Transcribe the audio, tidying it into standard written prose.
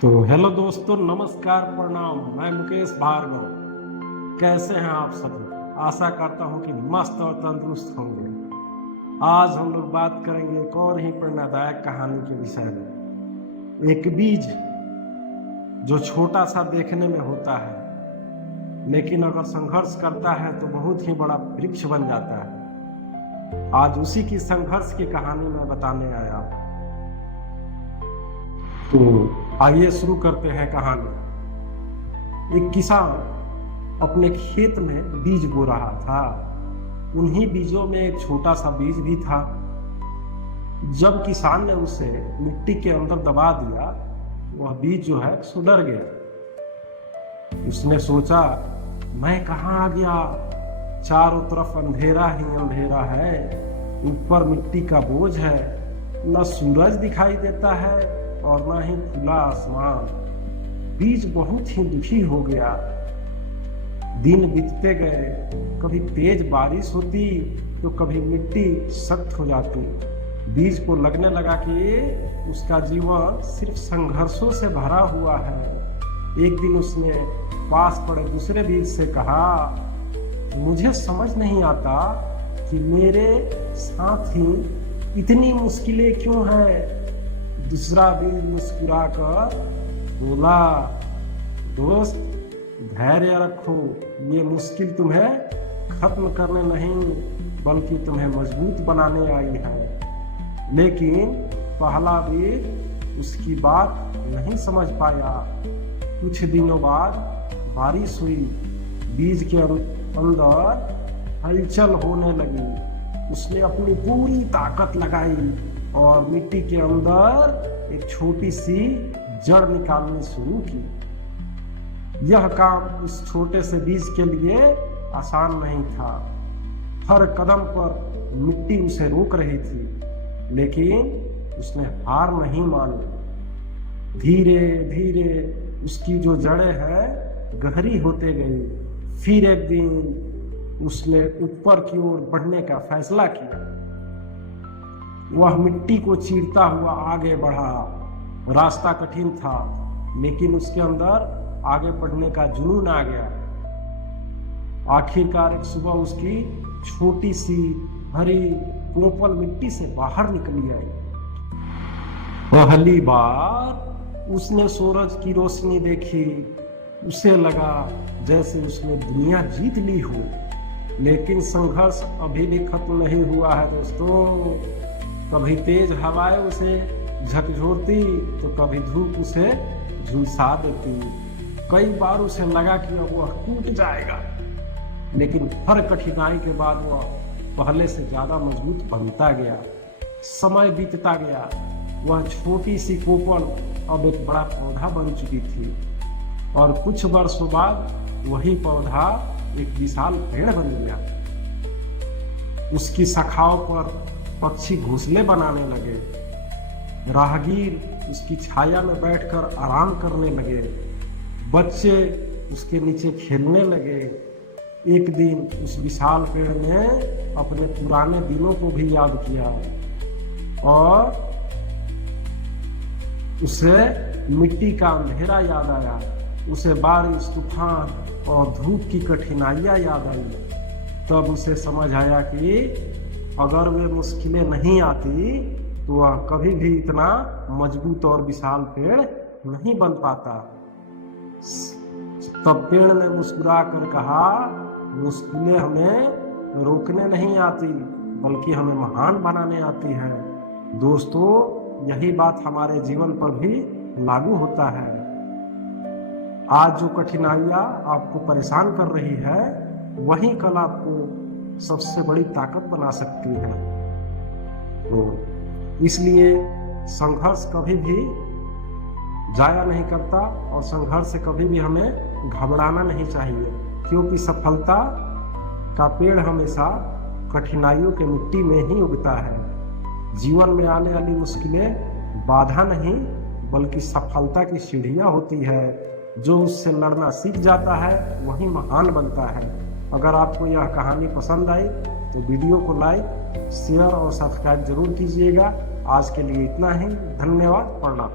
तो हेलो दोस्तों, नमस्कार, प्रणाम। मैं मुकेश भार्गव। कैसे हैं आप सभी? आशा करता हूं कि मस्त और तंदुरुस्त होंगे। आज हम लोग बात करेंगे एक और ही प्रेरणादायक कहानी के विषय में। एक बीज जो छोटा सा देखने में होता है, लेकिन अगर संघर्ष करता है तो बहुत ही बड़ा वृक्ष बन जाता है। आज उसी की संघर्ष की कहानी मैं बताने आया। तो आइए शुरू करते हैं कहानी। एक किसान अपने खेत में बीज बो रहा था। उन्हीं बीजों में एक छोटा सा बीज भी था। जब किसान ने उसे मिट्टी के अंदर दबा दिया, वह बीज जो है सुधर गया। उसने सोचा, मैं कहाँ आ गया? चारों तरफ अंधेरा ही अंधेरा है, ऊपर मिट्टी का बोझ है, न सूरज दिखाई देता है और ना ही खुला आसमान। बीज बहुत ही दुखी हो गया। दिन बीतते गए, कभी तेज बारिश होती तो कभी मिट्टी सख्त हो जाती। बीज को लगने लगा कि उसका जीवन सिर्फ संघर्षों से भरा हुआ है। एक दिन उसने पास पड़े दूसरे बीज से कहा, मुझे समझ नहीं आता कि मेरे साथ ही इतनी मुश्किलें क्यों हैं। दूसरा बीज मुस्कुरा कर बोला, दोस्त धैर्य रखो, ये मुश्किल तुम्हें खत्म करने नहीं बल्कि तुम्हें मजबूत बनाने आई है। लेकिन पहला बीज उसकी बात नहीं समझ पाया। कुछ दिनों बाद बारिश हुई, बीज के अंदर हलचल होने लगी। उसने अपनी पूरी ताकत लगाई और मिट्टी के अंदर एक छोटी सी जड़ निकालनी शुरू की। यह काम उस छोटे से बीज के लिए आसान नहीं था। हर कदम पर मिट्टी उसे रोक रही थी, लेकिन उसने हार नहीं मानी। धीरे धीरे उसकी जो जड़ें हैं गहरी होते गई। फिर एक दिन उसने ऊपर की ओर बढ़ने का फैसला किया। वह मिट्टी को चीरता हुआ आगे बढ़ा। रास्ता कठिन था, लेकिन उसके अंदर आगे बढ़ने का जुनून आ गया। आखिरकार एक सुबह उसकी छोटी सी हरी पोपल मिट्टी से बाहर निकली आई। पहली बार उसने सूरज की रोशनी देखी। उसे लगा जैसे उसने दुनिया जीत ली हो। लेकिन संघर्ष अभी भी खत्म नहीं हुआ है दोस्तों। कभी तेज हवाएं उसे झकझोरती तो कभी धूप उसे झुलसा देती। कई बार उसे लगा कि अब वह टूट जाएगा, लेकिन हर कठिनाई के बाद वह पहले से ज्यादा मजबूत बनता गया। समय बीतता गया। वह छोटी सी कोपल अब एक बड़ा पौधा बन चुकी थी और कुछ वर्षों बाद वही पौधा एक विशाल पेड़ बन गया। उसकी शाखाओं पर पक्षी घोंसले बनाने लगे। राहगीर उसकी छाया में बैठकर आराम करने लगे। बच्चे उसके नीचे खेलने लगे। एक दिन उस विशाल पेड़ ने अपने पुराने दिनों को भी याद किया और उसे मिट्टी का अंधेरा याद आया। उसे बारिश, तूफान और धूप की कठिनाइयां याद आई। तब उसे समझ आया कि अगर वे मुश्किलें नहीं आती तो वह कभी भी इतना मजबूत और विशाल पेड़ नहीं बन पाता। तब पेड़ ने मुस्कुरा कर कहा, मुश्किलें हमें रोकने नहीं आती बल्कि हमें महान बनाने आती है। दोस्तों, यही बात हमारे जीवन पर भी लागू होता है। आज जो कठिनाइयां आपको परेशान कर रही है, वही कल आपको सबसे बड़ी ताकत बना सकती है। तो इसलिए संघर्ष कभी भी जाया नहीं करता और संघर्ष से कभी भी हमें घबराना नहीं चाहिए, क्योंकि सफलता का पेड़ हमेशा कठिनाइयों के मिट्टी में ही उगता है। जीवन में आने वाली मुश्किलें बाधा नहीं बल्कि सफलता की सीढ़ियां होती है। जो उससे लड़ना सीख जाता है वही महान बनता है। अगर आपको यह कहानी पसंद आई तो वीडियो को लाइक, शेयर और सब्सक्राइब जरूर कीजिएगा। आज के लिए इतना ही। धन्यवाद। प्रणाम।